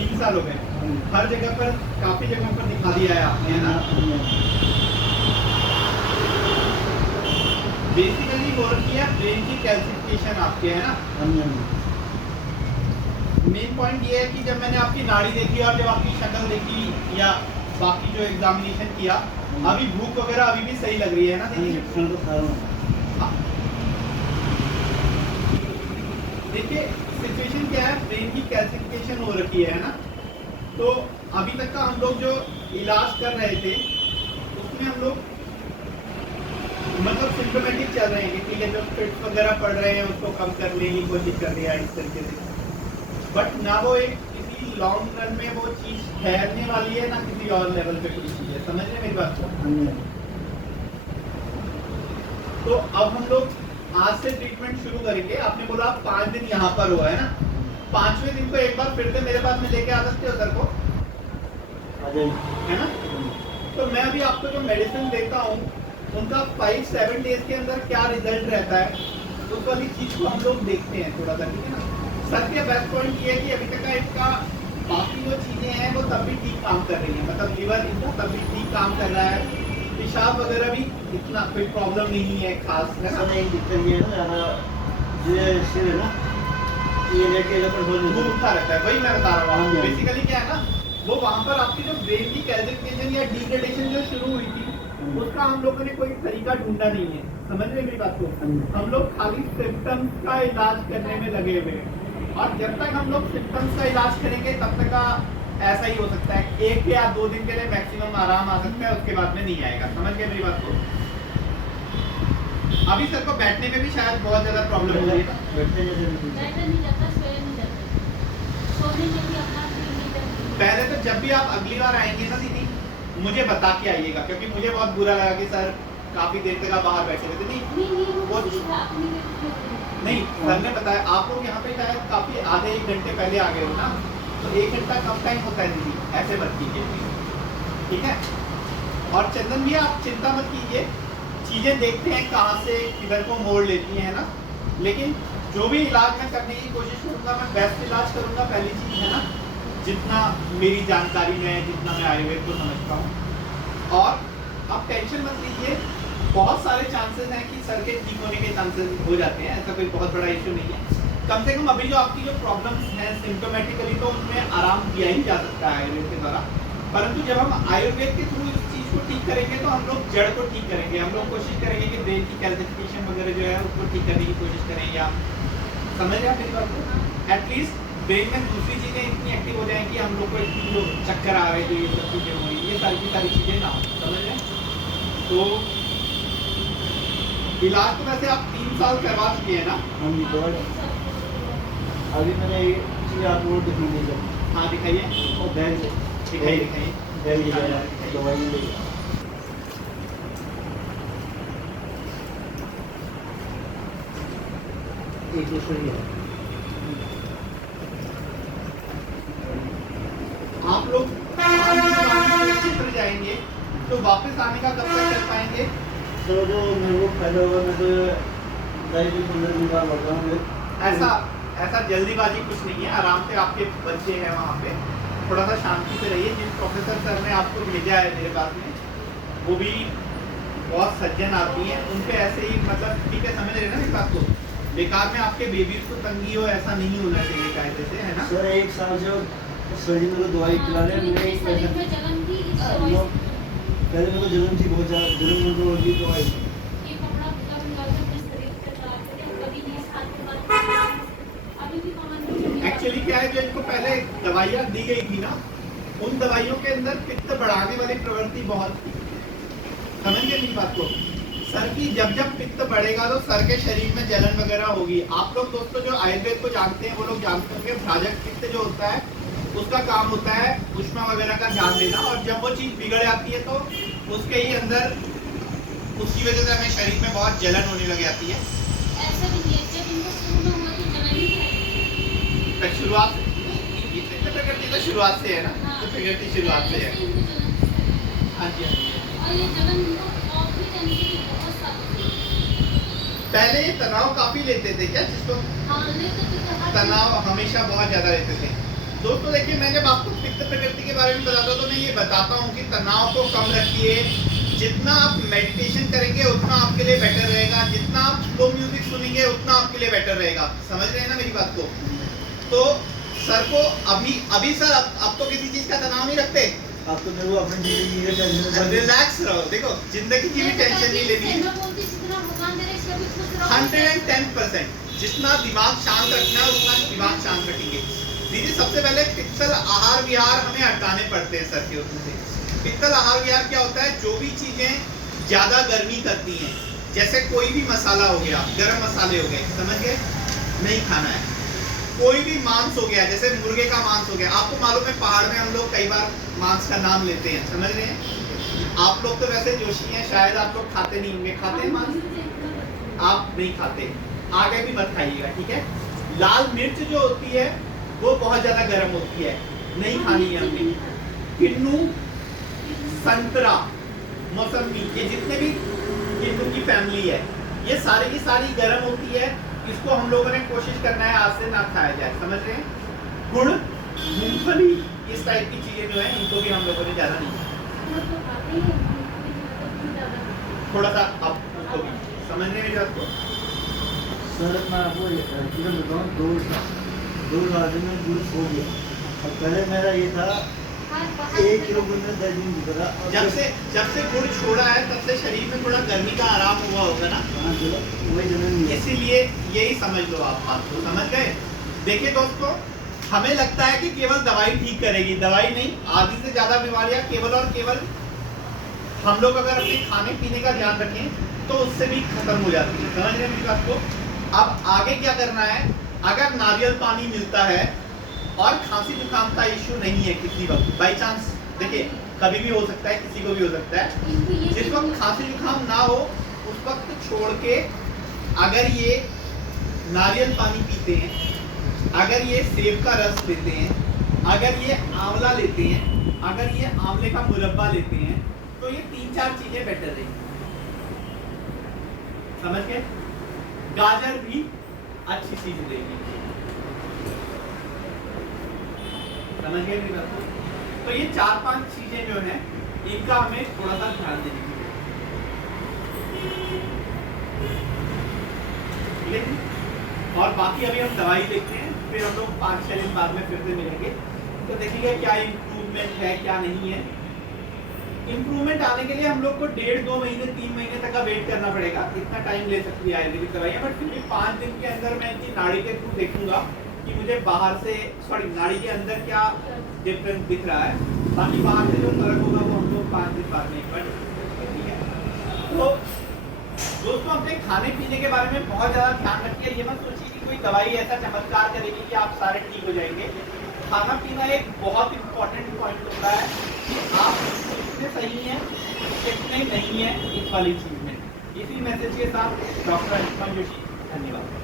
3 साल हो गए, हर जगह पर काफी जगहों पर दिखा दिया है आपने, है ना। बेसिकली हो रखी है ब्रेन की कैल्सिफिकेशन आपके, है ना। मेन पॉइंट ये है कि जब मैंने आपकी नाड़ी देखी और जब आपकी शक्ल देखी या बाकी जो एग्जामिनेशन किया, अभी भूख वगैरह अभी भी सही लग रही है ना दीदी। देखिए सिचुएशन क्या है, ब्रेन की कैल्सिफिकेशन हो रखी है ना। तो अभी तक का हम लोग जो इलाज कर रहे थे उसमें हम लोग मतलब सिम्टोमेटिक चल रहे हैं कि ठीक है, जो फिट्स वगैरह पड़ रहे हैं उसको कम करने की कोशिश कर रही है इस तरीके से, बट ना वो एक किसी लॉन्ग रन में वो चीज ठहरने वाली है, ना किसी और लेवल पे कोई चीज है। समझ रहे मेरी बात को। तो अब हम लोग आज से ट्रीटमेंट शुरू करेंगे। आपने बोला आप 5 दिन यहाँ पर हुआ है ना, 5वें दिन को एक बार फिर से मेरे पास में लेके आ सकते हो सर को, है ना। तो मैं अभी आपको जो मेडिसिन देता हूँ उनका 5-7 डेज के अंदर क्या रिजल्ट रहता है उस वाली चीज को हम लोग देखते हैं थोड़ा सा, ठीक है ना। सर के बेस्ट पॉइंट ये है कि अभी तक का इसका बाकी जो चीजें हैं वो तब भी ठीक काम कर रही है, मतलब लीवर इनका तब भी ठीक काम कर रहा है, पेशाब वगैरह भी इतना कोई प्रॉब्लम नहीं है खास, है ना। एक दिक्कत ये है ना, जो सिर है ना ये लेके वो उठा रहता है, वही मैं बता रहा हूँ। बेसिकली क्या है ना, वो वहाँ पर आपकी जो ब्रेन की कैल्सिफिकेशन या डिग्रेडेशन जो शुरू हुई थी उसका हम लोगों ने कोई तरीका ढूंढा नहीं है। समझ रहे मेरी बात को। हम लोग खाली सिम्टम्स का इलाज करने में लगे हुए हैं, और जब तक हम लोग सिम्टम्स का इलाज करेंगे तब तक का ऐसा ही हो सकता है, 1 या 2 दिन के लिए मैक्सिमम आराम आ सकता है, उसके बाद में नहीं आएगा। समझ गए मेरी बात को। अभी सर को बैठने में भी शायद बहुत ज्यादा प्रॉब्लम हो रही है। पहले तो जब भी आप अगली बार आएंगे ना दीदी मुझे बता के आइएगा, क्योंकि मुझे बहुत बुरा लगा कि सर काफी देर तक आप बाहर बैठे हुए थे। नहीं सर ने बताया आप लोग यहाँ पे शायद काफी आधे 1 घंटे पहले आ गए हो ना, तो 1 घंटा कम टाइम होता है दीदी, ऐसे मत कीजिए, ठीक है। और चंदन भी आप चिंता मत कीजिए, चीजें देखते हैं कहाँ से किधर को मोड़ लेती है ना, लेकिन जो भी इलाज मैं करने की कोशिश करूंगा मैं बेस्ट इलाज करूंगा, पहली चीज है ना, जितना मेरी जानकारी में है, जितना मैं आयुर्वेद को समझता हूँ। और आप टेंशन मत लीजिए, बहुत सारे चांसेस हैं कि सर के ठीक होने के चांसेस हो जाते हैं, ऐसा कोई बहुत बड़ा इशू नहीं है। कम से कम अभी जो आपकी जो प्रॉब्लम्स हैं सिम्टोमेटिकली तो उनमें आराम दिया ही जा सकता है आयुर्वेद के द्वारा, परंतु जब हम आयुर्वेद के थ्रू इस चीज को ठीक करेंगे तो हम लोग जड़ को ठीक करेंगे। हम लोग कोशिश करेंगे कि ब्रेन की कैल्सिफिकेशन वगैरह जो है उसको ठीक करने की कोशिश करें, या समझ रहे आप मेरी बात को। एटलीस्ट ब्रेन में दूसरी चीजें इतनी एक्टिव हो जाएं कि हम लोग को इतनी जो चक्कर आ रहे थे, ये सब चीजें हो रही, ये सारी चीजें ना हो। समझ रहे। तो इलाज तो वैसे आप 3 साल करवा चुके हैं ना। अभी मैंने आपको दिखाई दी। हाँ दिखाइए, और बैग दिखाइए दवाई ले एक दूसरे आप लोग क्षेत्र जाएंगे तो वापस आने का कब तक कर पाएंगे? तो जो मेरे को पहले होगा मैं तो 15 दिन बाद लौटा हूँ। ऐसा जल्दीबाजी कुछ नहीं है, आराम से आपके बच्चे हैं वहाँ पे, थोड़ा सा शांति से रहिए। जिस प्रोफेसर सर ने आपको भेजा है मेरे पास में वो भी बहुत सज्जन आदमी है, उनपे ऐसे ही मतलब ठीक है, समझ रहे ना इस बात को, बेकार में आपके बेबीज को तंगी हो ऐसा नहीं होना चाहिए कायदे से, है ना। सर 1 साल जो सर जी मेरे को दवाई खिला रहे हैं, पहले मेरे को जलन थी बहुत ज़्यादा, जलन मेरे को होगी दवाई। एक्चुअली क्या है, जो इनको पहले दवाइयाँ दी गई थी ना, उन दवाइयों के अंदर पित्त बढ़ाने वाली प्रवृत्ति बहुत थी। समझ गए मेरी बात को। सर की जब जब पित्त बढ़ेगा तो सर के शरीर में जलन वगैरह होगी। आप लोग दोस्तों जो आयुर्वेद को जानते हैं वो लोग जानते होंगे, भ्राजक पित्त जो होता है उसका काम होता है उष्मा वगैरह का ध्यान देना, और जब वो चीज बिगड़ जाती है तो उसके ही अंदर उसकी वजह से हमें शरीर में बहुत जलन होने लग जाती है। ऐसा भी है, जब इनको शुरू में हुआ तो जलन ही है। शुरुआत प्रकृति तो शुरुआत से है ना, तो प्रकृति शुरुआत से है। हाँ जी और ये जलन इनको और भी करने की बहुत सारी। पहले तनाव काफी लेते थे क्या, जिसको हाँ लेते थे, तनाव हमेशा बहुत ज्यादा लेते थे। दोस्तों देखिए, मैं जब आपको पित्त प्रकृति के बारे में बताता हूँ तो मैं ये बताता हूँ कि तनाव को कम रखिए। जितना आप मेडिटेशन करेंगे उतना आपके लिए बेटर रहेगा, जितना आप स्लो म्यूजिक सुनेंगे उतना आपके लिए बेटर रहेगा। समझ रहे हैं ना मेरी बात को? तो सर को अभी सर अब तो किसी चीज का तनाव नहीं रखते, आप तो मेरे को अपनी जिंदगी के टेंशन रिलैक्स रहो। देखो, जिंदगी की भी टेंशन नहीं लेनी है। 110%। जितना दिमाग शांत रखना है उतना दिमाग शांत रखेंगे। दीदी, सबसे पहले पित्तल आहार विहार हमें हटाने पड़ते हैं सर के उसमें से। पित्तल आहार विहार क्या होता है? जो भी चीजें ज्यादा गर्मी करती हैं, जैसे कोई भी मसाला हो गया, गरम मसाले हो गए, समझ गए, नहीं खाना है। कोई भी मांस हो गया, जैसे मुर्गे का मांस हो गया, आपको मालूम है पहाड़ में हम लोग कई बार मांस का नाम लेते हैं, समझ रहे हैं? आप लोग तो वैसे जोशी हैं, शायद आप लोग खाते नहीं होंगे। खाते हैं मांस? आप नहीं खाते, आगे भी मत खाइएगा, ठीक है? लाल मिर्च जो होती है वो बहुत ज्यादा गर्म होती है, नहीं खानी है हमने। किन्नू, संतरा, मौसमी, ये जितने भी किन्नू की फैमिली है, ये सारी की सारी गर्म होती है। इसको हम लोगों ने कोशिश करना है आज से ना खाया जाए, समझ रहे हैं? गुड़, मूंगफली, इस टाइप की चीजें जो है इनको भी हम लोगों ने ज्यादा नहीं, थोड़ा सा आप उसको भी समझ रहे हैं बात को? सर मैं आपको एक्चुअली बताऊँ, दो रात में गुड़ हो गया। और पहले मेरा ये था 1 किलो गुड़ में 10 दिन गुजरा। जब से गुड़ छोड़ा है तब से शरीर में थोड़ा गर्मी का आराम हुआ होगा ना, वही जगह इसीलिए यही समझ लो आप बात को, समझ गए? देखिए दोस्तों, हमें लगता है कि केवल दवाई ठीक करेगी, दवाई नहीं, आधी से ज्यादा बीमारियां केवल और केवल हम लोग अगर अपने खाने पीने का ध्यान रखें तो उससे भी खत्म हो जाती है। समझ रहे हैं मेरी बात को? अब आगे क्या करना है? अगर नारियल पानी मिलता है और खांसी जुकाम का इश्यू नहीं है किसी वक्त, बाई चांस, देखिए कभी भी हो सकता है, किसी को भी हो सकता है, जिस वक्त खांसी जुकाम ना हो उस वक्त छोड़ के अगर ये नारियल पानी पीते हैं, अगर ये सेब का रस लेते हैं, अगर ये आंवला लेते हैं, अगर ये आंवले का मुरब्बा लेते हैं, तो ये 3-4 चीजें बेटर रहेंगी। समझ गए? गाजर भी अच्छी चीज देगी, समझ गए मेरी बात को? तो ये 4-5 चीजें जो है इनका हमें थोड़ा सा ध्यान देने की जरूरत है। और बाकी अभी हम दवाई देखते हैं, फिर हम लोग 5-6 दिन बाद में फिर से मिलेंगे, तो देखिएगा क्या इम्प्रूवमेंट है क्या नहीं है। इम्प्रूवमेंट आने के लिए हम लोग को 1.5-2 महीने 3 महीने तक का वेट करना पड़ेगा, इतना टाइम ले सकती है आयुर्वेदिक दवाइयाँ। बट फिर भी 5 दिन के अंदर मैं इनकी नाड़ी के थ्रू देखूंगा कि मुझे बाहर से नाड़ी के अंदर क्या डिफरेंस दिख रहा है। बाकी बाहर से जो फर्क होगा वो हम लोग 5 दिन बाद में एक बार ठीक है। तो दोस्तों, अपने खाने पीने के बारे में बहुत ज़्यादा ध्यान रखिए। ये मत सोचिए कि कोई दवाई ऐसा चमत्कार करेगी कि आप सारे ठीक हो जाएंगे। खाना पीना एक बहुत इंपॉर्टेंट पॉइंट होता है कि आप कितने सही हैं कितने नहीं हैं इस वाली चीज़ में। इसी मैसेज के साथ डॉक्टर अनुपम जोशी, धन्यवाद।